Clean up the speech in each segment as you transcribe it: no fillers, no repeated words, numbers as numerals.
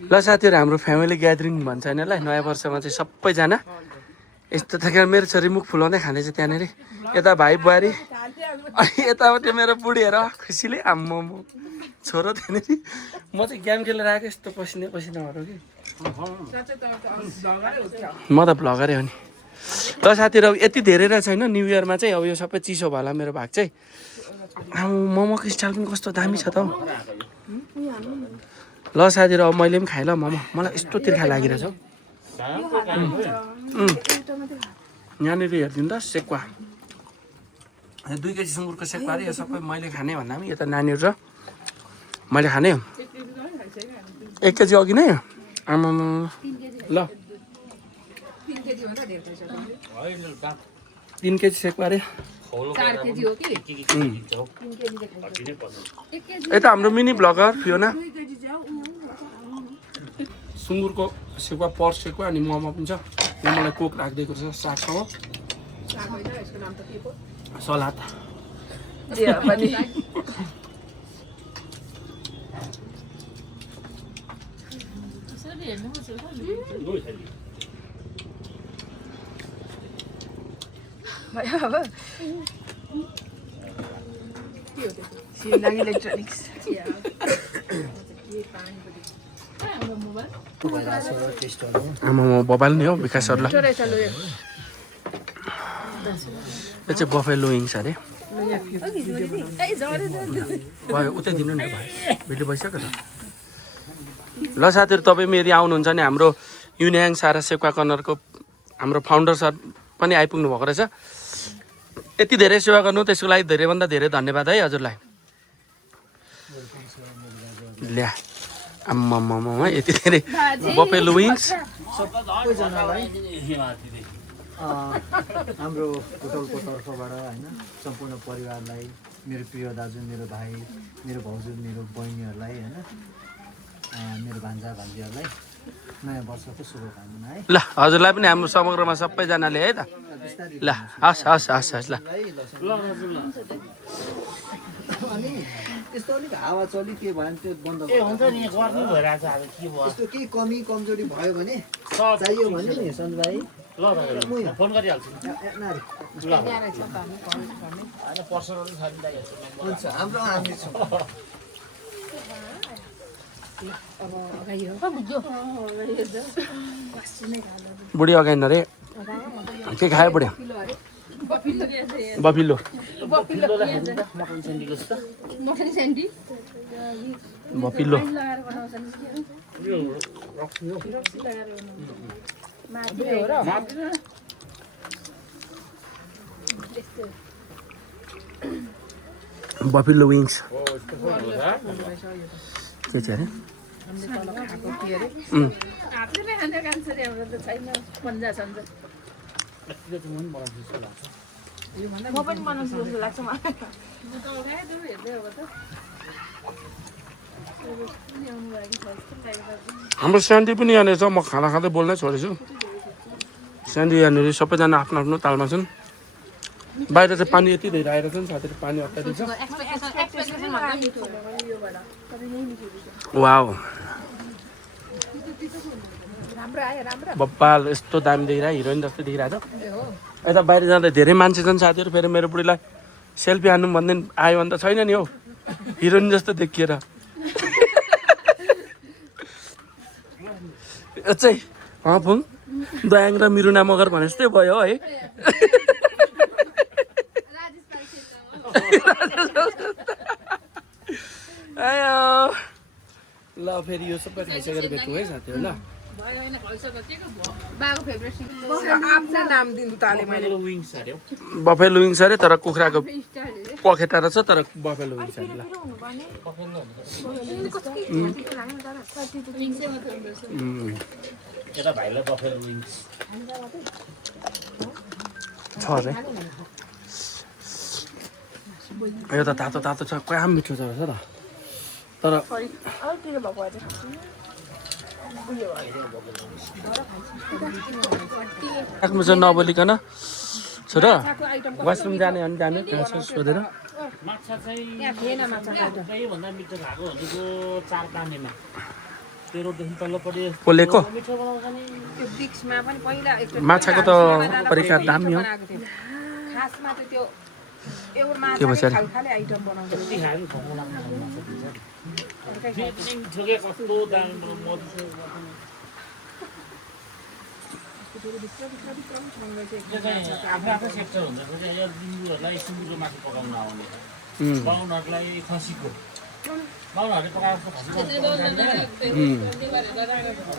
ल साथीहरू हाम्रो फ्यामिली ग्यादरिङ भन्छ होइन ल नयाँ वर्षमा चाहिँ सबैजना यस्तो त मेरो छोरी मुख फुलाउँदै खाँदैछ त्यहाँनिर यता भाइ बुहारी अनि यतापट्टि मेरो बुढीहरू खुसीले आम्मो छोरो त्यहाँनिर म चाहिँ गेम खेलेर आएको यस्तो पसिना पसिनाहरू कि म त भ्लगरै हो नि ल साथीहरू अब यति धेरै रहेछ होइन न्यु इयरमा चाहिँ अब यो सबै चिसो भयो होला मेरो भाग चाहिँ मोमोको स्टाइल पनि कस्तो दामी छ त हौ ल साथीहरू अब मैले पनि खाएँ ल मोमो मलाई यस्तो तिर्खा लागिरहेछ हौ यहाँनिर हेरिदिनु त सेकुवा 2 केजी सुँगुरको सेकुवा अरे यो सबै मैले खाने भन्दा पनि यता नानीहरू र मैले खाने 1 केजी अघि नै आमामा ल 3 केजी सेकुवा अरे 4 केजी हो कि यता हाम्रो मिनी ब्लगर फियोना सुँगुरको सेकुवा पर्क सेकुवा अनि मोमो पनि छ यहाँ मलाई कोक राखिदिएको छ सागसँग सलाद इलेक्ट्रोनिक्स आमा बबाल नि हो विकास सरलाई यो चाहिँ बफेलो विङ्स अरे भयो उतै दिनु नि भाइ भिडियो भइसक्यो त ल साथीहरू तपाईँ यदि आउनुहुन्छ भने हाम्रो युनियाङ सारा सेवा कर्नरको हाम्रो फाउन्डर सर पनि आइपुग्नु भएको रहेछ यति धेरै सेवा गर्नु त्यसको लागि धेरैभन्दा धेरै धन्यवाद है हजुरलाई ल्या आम्मामा यति धेरै बफेलो विङ्स हाम्रो होटलको तर्फबाट होइन सम्पूर्ण परिवारलाई मेरो प्रिय दाजु मेरो भाइ मेरो भाउजू मेरो बहिनीहरूलाई होइन मेरो भान्जा भान्जीहरूलाई नयाँ वर्षको शुभकामना है ल हजुरलाई पनि हाम्रो समग्रमा सबैजनाले है त ल हस् हस् हस् हस् ल अनि त्यस्तो अलिक हावा चली के भयो भने त्यो बन्द हुन्छ नि गर्नु भइरहेछ अब के भयो त्यस्तो केही कमी कमजोरी भयो भने चाहियो भने नि सन्जु भाइ ल फोन गरिहाल्छु नारी पर्सनल छ नि हुन्छ हाम्रो हामी छौँ बुढी अगाइन अरे के खायो बुढी बफिलो मटन सेन्डीको जस्तो बफिलो बफिलो विङ्स के छ अरे म पनि बनाउँछु जस्तो लाग्छ मलाई हाम्रो स्यान्डी पनि यहाँनिर छ म खाना खाँदै बोल्नै छोडेछु स्यान्डी यहाँनिर सबैजना आफ्नो आफ्नो तालमा छन् बाहिर चाहिँ पानी यति धेरै आएर छ नि साथीहरू पानी अत्याधिक छ वाउ बप्पाल यस्तो दामी देखिरहेको हिरोइन जस्तो देखिरहेको छ यता बाहिर जाँदा धेरै मान्छे छन् साथीहरू फेरि मेरो बुढीलाई सेल्फी हान्नु भन्दै आयो भने त छैन नि हौ हिरोइन जस्तो देखिएर चाहिँ फुङ दयाङ र मिरुना मगर भने जस्तै भयो है आयो ल फेरि यो सबै खाइसकेर भेटौँ है साथीहरू ल बफेलो विङ्स अरे तर कुखुराको पखेटा रहेछ तर बफेलो विङ्स अरे ल यता भाइलाई बफेलो विङ्स छ अरे यो त तातो तातो छ क्या मिठो छ रहेछ त तर आफ्नो चाहिँ नबोलिकन छोरा वासरुम जाने अनि जाने सोधेर माछा चाहिँ सबैभन्दा मिठो भएको भनेको 4 पानीमा त्यो रोडदेखि तल्लोपट्टि पोलेको मिठो बनाउँछ नि। त्यो ब्रिक्समा पनि पहिला एकचोटि माछाको त परिकार दामी हो। बनाएको थियो। खासमा त त्यो एउटा के माछाकै पछाडि? खालखाले आइटम बनाउँछ कति खायो नि भोक लाग्ने माछा दिन्छ नि। फिटिङ ठोके कस्तो दामी मधुरो त्यो चाहिँ आफ्नो आफ्नो सेक्टर हुन्छ। फेरि यो लिम्बूहरूलाई सुँगुरको मासु पकाउन आउने, बाहुनहरूलाई खसीको, बाहुनहरूले पकाएको खसीको मासु पकाउन जान्दैन,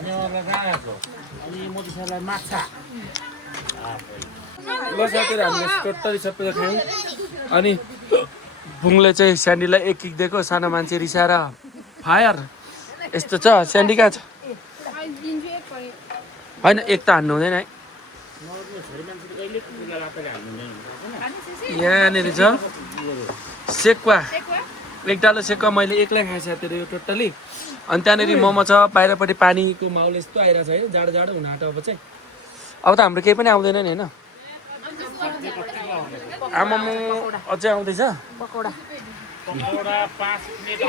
नेवारलाई राँगाको, अनि मोतीसरलाई माछा। ल साथीहरू हामीले टोटली सबै खायौँ। अनि बुङले चाहिँ स्यान्डीलाई एक किक दिएको, सानो मान्छे रिसाएर फायर यस्तो छ। स्यान्डी कहाँ छ? होइन एक त हान्नु हुँदैन है। यहाँनिर छ सेकुवा, एक डालो सेकुवा मैले एक्लै खाएँ साथीहरू यो टोटली। अनि त्यहाँनिर मोमो छ, बाहिरपट्टि पानीको माहौल यस्तो आइरहेको छ होइन, जाडो जाडो हुन आँट्यो अब चाहिँ। अब त हाम्रो केही पनि आउँदैन नि होइन। आमामु अझै आउँदैछ। पकौडा पकौडा 5 प्लेट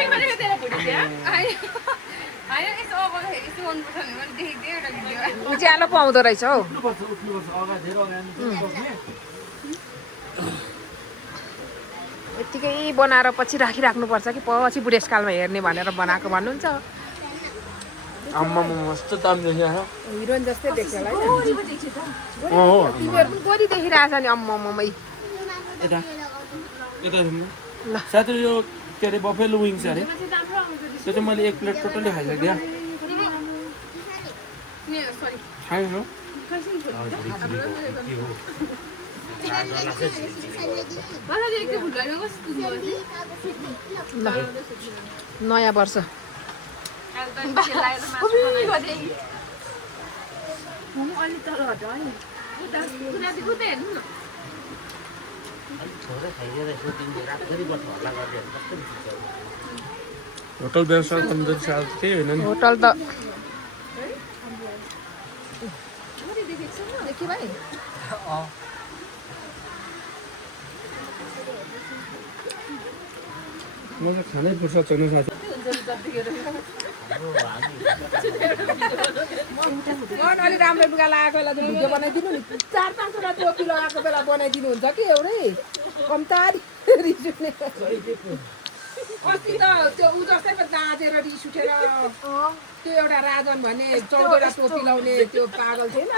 उज्यालो पाउँदो रहेछ हौ। यत्तिकै बनाएर पछि राखिराख्नुपर्छ कि पछि बुढेसकालमा हेर्ने भनेर बनाएको भन्नुहुन्छ। आमामु मस्तो दामी देखिरहेको हिरोइन जस्तै देख्छ होला है। हो। तिमीहरू पनि गोरी देखिरहेछ नि अम्ममै। यता यता ल साथीहरू यो के अरे बफेलो विङ्स अरे, त्यो चाहिँ मैले एक प्लेट टोटली खाइसकेँ। खाएन ल नयाँ वर्ष होटल व्यवसाय त साल केही होइन नि। होटल त देखि भाइ मलाई खानै फुर्सद छैन साथी। अलिक राम्रो लुगा लगाएको बेला भिडियो बनाइदिनु नि। 4-5वटा टोपी लगाएको बेला बनाइदिनु हुन्छ कि एउटै कम्तारी रिस उठ्ने। अस्ति त त्यो ऊ जस्तै पो दाँजेर रिस उठेर त्यो एउटा राजन भन्ने 14वटा टोपी लाउने त्यो पागल थिएन।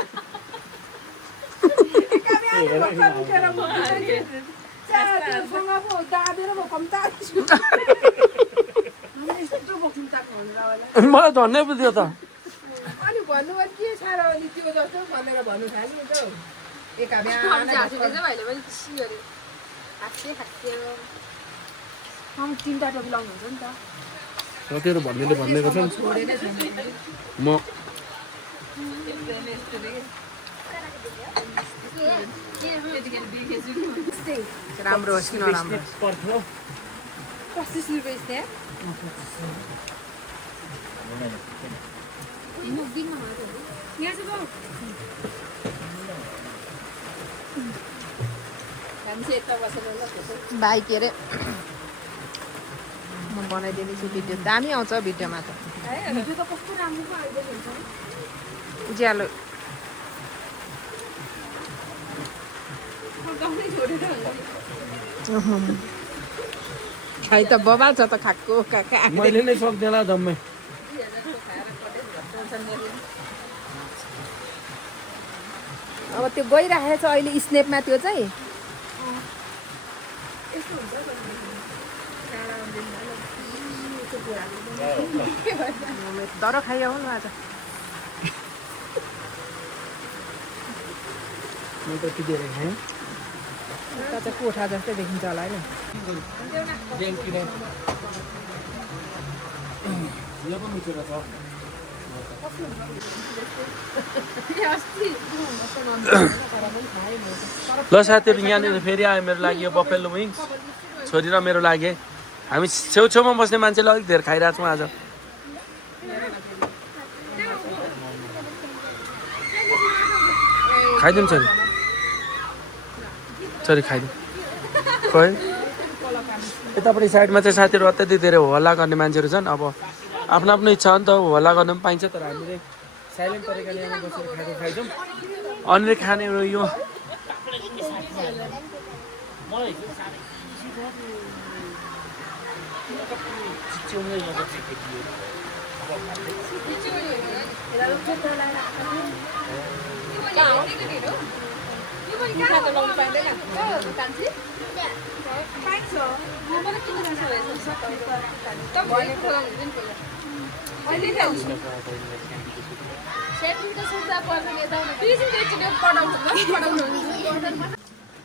मलाई धन्नै पो दियो त। अनि भन्नु के छ र अनि त्यो जस्तो भनेर भन्नु थाल्यो नि त हौ। एका बिहान तिनवटा टोपी लाउनुहुन्छ नि त। साथीहरू भन्नेले भनिदिएको छ म राम्रो होस् कि नराम्रो पर्थ्यो। 25 रुपियाँ त्यहाँ भाइ के अरे म बनाइदिनेछु भिडियो। दामी आउँछ भिडियोमा त। उज्यालो खाइ त बबाल छ त खाएको काका। मैले नै सक्दैन जम्मै। अब त्यो गइराखेको छ अहिले स्नेपमा त्यो चाहिँ। तर खाइयो नि आज। म त पिटेर खाएँ। उता चाहिँ कोठा जस्तै देखिन्छ होला होइन। यो पनि मिठो रहेछ। ल साथीहरू यहाँनिर फेरि आयो मेरो लागि यो बफेलो विङ्स, छोरी र मेरो लागि। हामी छेउछेउमा बस्ने मान्छेले अलिक धेरै खाइरहेको छौँ आज। खाइदिउँ छोरी, छोरी खाइदिउँ। खोइ यतापट्टि साइडमा चाहिँ साथीहरू अत्याधिक धेरै हल्ला गर्ने मान्छेहरू छन्। अब आफ्नो आफ्नो इच्छा हो नि त होला गर्न पनि पाइन्छ तर हामीले साइलेन्ट तरिकाले यहाँ बसेर खाएको खाइदिउँ अनि खाने यो मलाई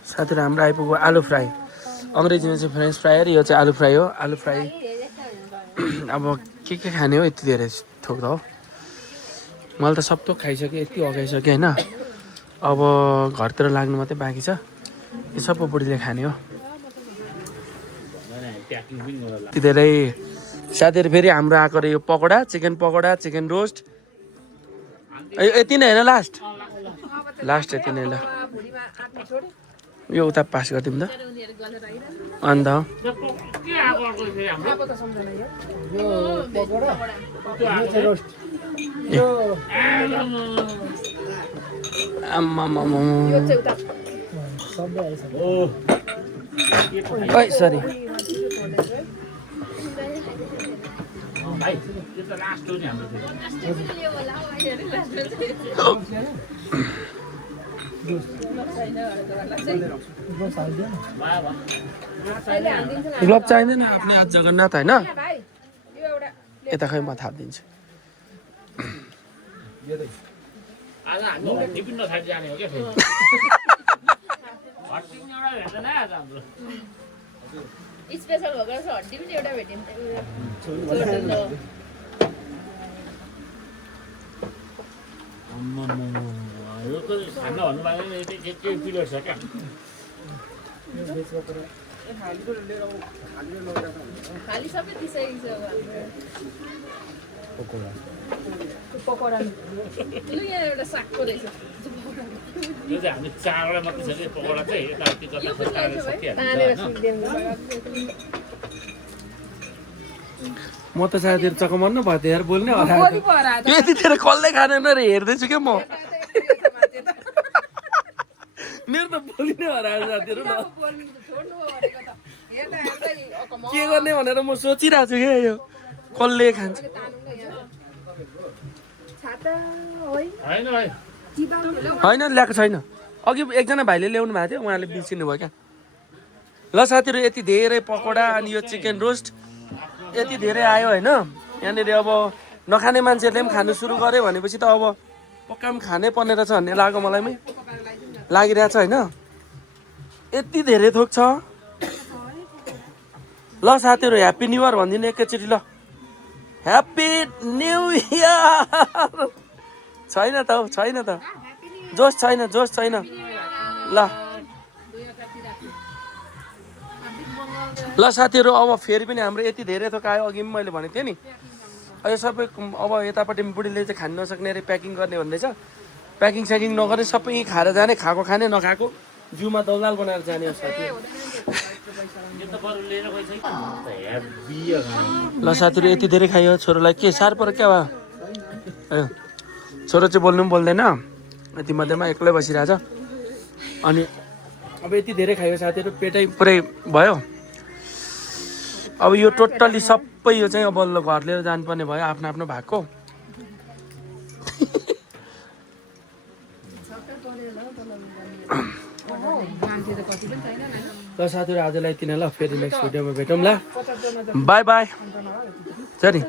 साथीहरू हाम्रो आइपुग्यो आलु फ्राई अङ्ग्रेजीमा चाहिँ फ्रेन्च फ्राई र यो चाहिँ आलु फ्राई हो आलु फ्राई अब के खाने हो यति धेरै थोक हो मैले त सब थोक खाइसकेँ यति अगाइसकेँ होइन अब घरतिर लाग्नु मात्रै बाँकी छ यो सबै बुढीले खाने हो यति धेरै साथीहरू फेरि हाम्रो आएको रे यो पकौडा चिकन रोस्ट यति नै होइन लास्ट यति नै ल यो उता पास गरिदिउँ त अन्त सरी भाइ यो त लास्ट हो नि हाम्रो ग्लोभ चाहिँदैन आफ्नै हात जगन्नाथ होइन यता खै म थापिदिन्छु आज हामी टिफिन नखाइ जाने हो क्या फेरि हट्टी पनि एउटा भेट्दैन आज हाम्रो स्पेशल भएको छ हड्डी पनि एउटा भेटिन्छ यो त खाना भन्नु पाएन के प्लेट छ क्या खाली सबै दिइसकेको छ पकौडा लु यहाँ एउटा सागको रहेछ यो चाहिँ हामी चारवटा मात्रै छ कि पकौडा चाहिँ यताउति गर्दा तारेर सकिहाल्छ म त साथीहरू चकमन्न भयो त यार बोल्ने यति धेरै कसले खाने रे हेर्दैछु क्या म मेरो त बोलिने हरायो साथीहरू न के गर्ने भनेर म सोचिरहेको छु क्या यो कसले खान्छ होइन भाइ होइन ल्याएको छैन अघि एकजना भाइले ल्याउनु भएको थियो उहाँले बिर्सिनु भयो क्या ल साथीहरू यति धेरै पकौडा अनि यो चिकन रोस्ट यति धेरै आयो होइन यहाँनिर अब नखाने मान्छेहरूले पनि खानु सुरु गर्यो भनेपछि त अब पक्का पनि खानै पर्ने रहेछ भन्ने लाग्यो मलाई लागिरहेछ होइन यति धेरै थोक छ ल साथीहरू ह्याप्पी न्यु इयर भनिदिनु एकैचोटि ल ह्याप्पी न्यु इयर छैन त जोस छैन ल साथीहरू अब फेरि पनि हाम्रो यति धेरै थोक आयो अघि पनि मैले भनेको थिएँ नि यो सबै अब यतापट्टि बुढीले चाहिँ खानु नसक्ने अरे प्याकिङ गर्ने भन्दैछ प्याकिङ स्याकिङ नगर्ने सबै खाएर जाने खाएको खाने नखाएको जिउमा दौलाल बनाएर जाने हो साथी ल साथीहरू यति धेरै खायो छोरोलाई के सार पर क्या भयो छोरो चाहिँ बोल्नु पनि बोल्दैन यति मध्येमा एक्लै बसिरहेछ अनि अब यति धेरै खायो साथीहरू पेटै पुरै भयो अब यो टोटल्ली सबै यो चाहिँ अब घर लिएर जानुपर्ने भयो आफ्नो आफ्नो भएको ल साथीहरू आजलाई यति नै ल फेरि नेक्स्ट भिडियोमा भेटौँ ल बाई बाई सरी